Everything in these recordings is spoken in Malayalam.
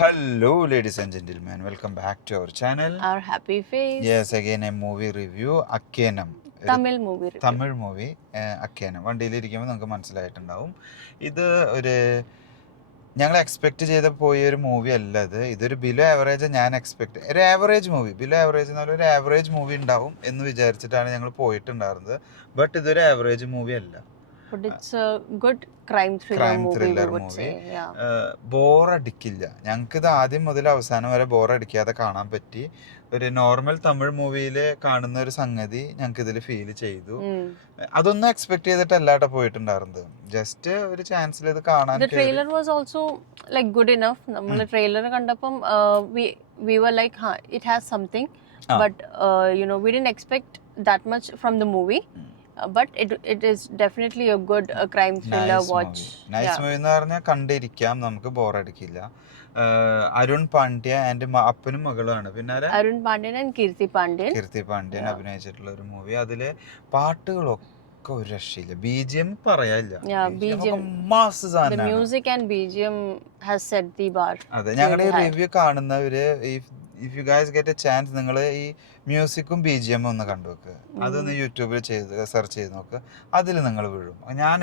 Hello, ladies and gentlemen. Welcome back to our channel. Our happy face. Yes, again a movie review. Akkenam. Tamil movie review. Tamil movie Akkenam. വണ്ടിയിലിരിക്കുമ്പോൾ നമുക്ക് മനസ്സിലായിട്ടുണ്ടാവും. ഇത് ഒരു ഞങ്ങൾ എക്സ്പെക്ട് ചെയ്ത പോയൊരു മൂവി അല്ല ഇത്. ഇതൊരു ബിലോ ആവറേജ് ഒരു ആവറേജ് മൂവി. ബിലോ ആവറേജ് എന്ന് പറഞ്ഞാൽ ഒരു ആവറേജ് മൂവി ഉണ്ടാവും എന്ന് വിചാരിച്ചിട്ടാണ് ഞങ്ങൾ പോയിട്ടുണ്ടായിരുന്നത്. ബട്ട് ഇതൊരു ആവറേജ് മൂവി അല്ല. But it's a good crime thriller movie, we would say. Yeah. ബോറടിക്കില്ല. ഞങ്ങൾക്കിത് ആദ്യം മുതൽ അവസാനം വരെ ബോറടിക്കാതെ കാണാൻ പറ്റി. ഒരു നോർമൽ തമിഴ് മൂവിയിൽ കാണുന്ന ഒരു സംഗതി ഞങ്ങൾക്ക് ഇതിൽ ഫീൽ ചെയ്തു. അതൊന്നും എക്സ്പെക്ട് ചെയ്തിട്ടല്ലാട്ടോ പോയിട്ടുണ്ടായിരുന്നത്. ജസ്റ്റ് ഒരു ചാൻസിൽ ഇത് കാണാൻ. The trailer was also like good enough. നമ്മൾ ട്രെയിലർ കണ്ടപ്പം we were like it has something, but we didn't expect that much from the movie. But it is definitely a good crime thriller watch. Nice movie എന്ന് പറഞ്ഞാൽ കണ്ടിരിക്കാം, നമുക്ക് ബോറടിക്കില്ല. അരുൺ പാണ്ഡ്യ ആൻഡ് അപ്പനും മകളുമാണ്. പിന്നെ അരുൺ പാണ്ഡ്യൻ ആൻഡ് കീർത്തി പാണ്ഡ്യൻ അഭിനയിച്ചിട്ടുള്ള ഒരു മൂവി. അതിലെ പാട്ടുകളൊക്കെ ഒരു രക്ഷയില്ല. BGM പറയാനില്ല. Music and BGM has set the bar. അതെ, ഞങ്ങളുടെ റിവ്യൂ കാണുന്നവര് if you guys get a chance, നിങ്ങൾ ഈ മ്യൂസിക്കും BGM ഒന്ന് കണ്ടുവെക്കുക. അതൊന്ന് യൂട്യൂബിൽ സെർച്ച് ചെയ്ത് നോക്കുക. അതിൽ നിങ്ങൾ വീഴും.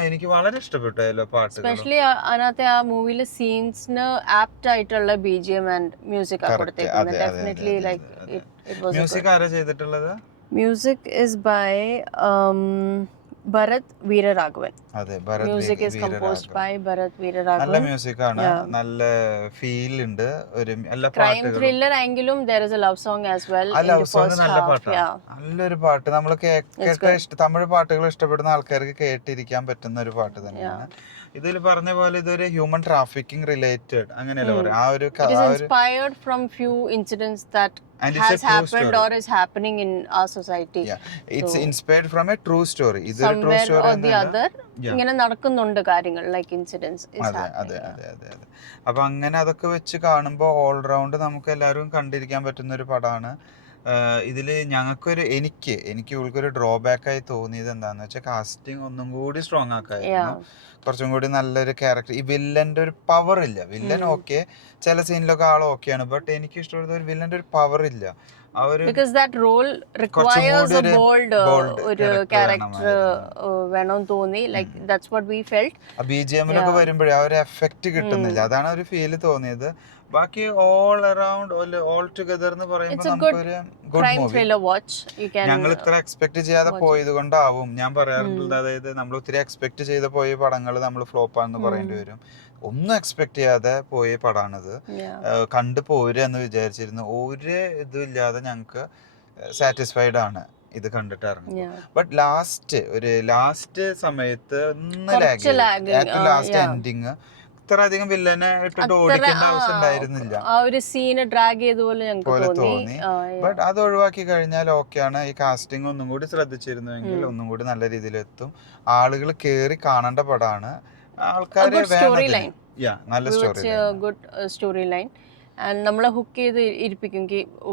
എനിക്ക് വളരെ ഇഷ്ടപ്പെട്ടു പാട്ടുകൾ. എസ്പെഷ്യലി അതിനകത്തെ ആ മൂവിയിലെ സീൻസിന് ആപ്റ്റ് ആയിട്ടുള്ള BGM ആൻഡ് മ്യൂസിക് മ്യൂസിക് ആരാ ചെയ്തിട്ടുള്ളത്? Music is by Bharath Veeraraghavan. അതെ, music is composed by Bharath Veeraraghavan. നല്ല മ്യൂസിക് ആണ്, നല്ല ഫീൽ ഉണ്ട്. ഒരു എല്ലാ ക്രൈം ത്രില്ലർ ആയെങ്കിലും there is a love song as well. Love song നല്ല പാട്ടാണ്. നല്ലൊരു പാട്ട്. നമ്മൾ കേൾക്കാൻ തമിഴ് പാട്ടുകൾ ഇഷ്ടപ്പെടുന്ന ആൾക്കാർക്ക് കേട്ടിരിക്കാൻ പറ്റുന്ന ഒരു പാട്ട് തന്നെയാണ്. ഇതിൽ പറഞ്ഞ പോലെ ഇതൊരു ഹ്യൂമൻ ട്രാഫിക്കിംഗ് റിലേറ്റഡ് അങ്ങനെയല്ല പറയാം. ആ ഒരു inspired from few incidents that has happened or is happening in our society. It's inspired from a true story. ഇതൊരു true story or the other ഇങ്ങനെ നടക്കുന്നുണ്ട് കാര്യങ്ങൾ, like incidents is happening. അതെ. അപ്പൊ അങ്ങനെ അതൊക്കെ വെച്ച് കാണുമ്പോൾ ഓൾ റൗണ്ട് നമുക്ക് എല്ലാവരും കണ്ടിരിക്കാൻ പറ്റുന്ന ഒരു പടമാണ്. ഇതിൽ എനിക്ക് ഇവൾക്കൊരു ഡ്രോബാക്ക് ആയി തോന്നിയത് എന്താന്ന് വെച്ചാൽ കാസ്റ്റിംഗ് ഒന്നും കൂടി സ്ട്രോങ് ആക്കായിരുന്നു. കുറച്ചും കൂടി നല്ലൊരു ക്യാരക്ടർ. ഈ വില്ലന്റെ ഒരു പവർ ഇല്ല. വില്ലൻ ഓക്കെ, ചില സീനിലൊക്കെ ആൾ ഓക്കെയാണ്, ബട്ട് എനിക്ക് ഇഷ്ടമുള്ളത് ഒരു വില്ലന്റെ ഒരു പവർ ഇല്ല. because that role requires a bold ഒരു character വേണം തോന്നി. like that's what we felt. BGM-ലൊക്കെ വരുമ്പോഴേ ആ ഒരു എഫക്റ്റ് കിട്ടുന്നില്ല. അതാണ് ഒരു ഫീല് തോന്നിയത്. ബാക്കി ഓൾ അറൗണ്ട് ഓൾ ടുഗദർ എന്ന് പറയുമ്പോൾ നമുക്കൊരു ഗുഡ് മൂവി. ഞങ്ങൾ ഇത്ര എക്സ്പെക്ട് ചെയ്യാതെ പോയത് കൊണ്ടാവും ഞാൻ പറയാറുള്ളത്. അതായത് നമ്മൾ ഒത്തിരി എക്സ്പെക്ട് ചെയ്ത് പോയ പടങ്ങൾ നമ്മൾ ഫ്ലോപ്പ് ആണെന്ന് പറയേണ്ടി വരും. ഒന്നും എക്സ്പെക്ട് ചെയ്യാതെ പോയ പടാണിത്. കണ്ടു പോരെന്ന് വിചാരിച്ചിരുന്നു. ഒരു ഇതും ഇല്ലാതെ ഞങ്ങൾക്ക് സാറ്റിസ്ഫൈഡ് ആണ് ഇത് കണ്ടിട്ട് ഇറങ്ങി. ബട്ട് ലാസ്റ്റ് സമയത്ത് ഏറ്റവും ലാസ്റ്റ് എൻഡിങ് ഇത്ര അധികം വില്ലനെ ഇട്ടിട്ട് ഓടിക്കേണ്ട ആവശ്യം ഉണ്ടായിരുന്നില്ല. പോലെ തോന്നി. ബട്ട് അത് ഒഴിവാക്കി കഴിഞ്ഞാൽ ഓക്കെയാണ്. ഈ കാസ്റ്റിംഗ് ഒന്നും കൂടി ശ്രദ്ധിച്ചിരുന്നുവെങ്കിൽ ഒന്നും കൂടി നല്ല രീതിയിൽ എത്തും. ആളുകൾ കേറി കാണേണ്ട പടമാണ്. ആൾക്കാര് നല്ല സ്റ്റോറി ലൈൻ നമ്മളെ ഹുക്ക് ചെയ്ത് ഇരിപ്പിക്കും.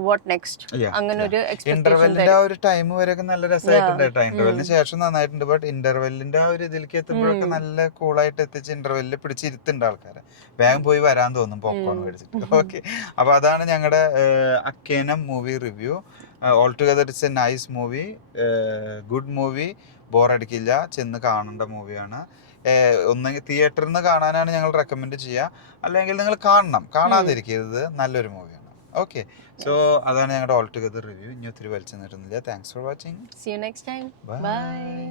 വാട്ട് നെക്സ്റ്റ് അങ്ങനെ ഒരു ഇന്റർവെല്ലിന്റെ ആ ഒരു ടൈം വരെയൊക്കെ നല്ല രസമായിട്ടുണ്ട് കേട്ടോ. ഇന്റർവെല്ലിന് ശേഷം നന്നായിട്ടുണ്ട്. ബട്ട് ഇന്റർവെല്ലിന്റെ ആ ഒരു ഇതിലേക്ക് എത്തുമ്പോഴൊക്കെ നല്ല കൂളായിട്ട് എത്തിച്ച് ഇന്റർവെല്ലിൽ പിടിച്ചിരുത്തുണ്ട് ആൾക്കാരെ. വേഗം പോയി വരാൻ തോന്നും പോപ്കോൺ മേടിച്ചിട്ട്. ഓക്കെ, അപ്പൊ അതാണ് ഞങ്ങളുടെ Akkenam movie review. All together it's a nice movie, good movie. ബോറടിക്കില്ല, ചെന്ന് കാണേണ്ട മൂവിയാണ്. ഒന്നെങ്കിൽ തിയേറ്ററിൽ നിന്ന് കാണാനാണ് ഞങ്ങൾ റെക്കമെൻഡ് ചെയ്യുക. അല്ലെങ്കിൽ നിങ്ങൾ കാണാതിരിക്കരുത്. നല്ലൊരു മൂവിയാണ്. ഓക്കെ, സോ അതാണ് ഞങ്ങളുടെ ഓൾ ടുഗദർ റിവ്യൂ. ഇനി ഒത്തിരി വലിച്ചു നിന്നിരുന്നില്ല. Thanks for watching. See you next time. Bye.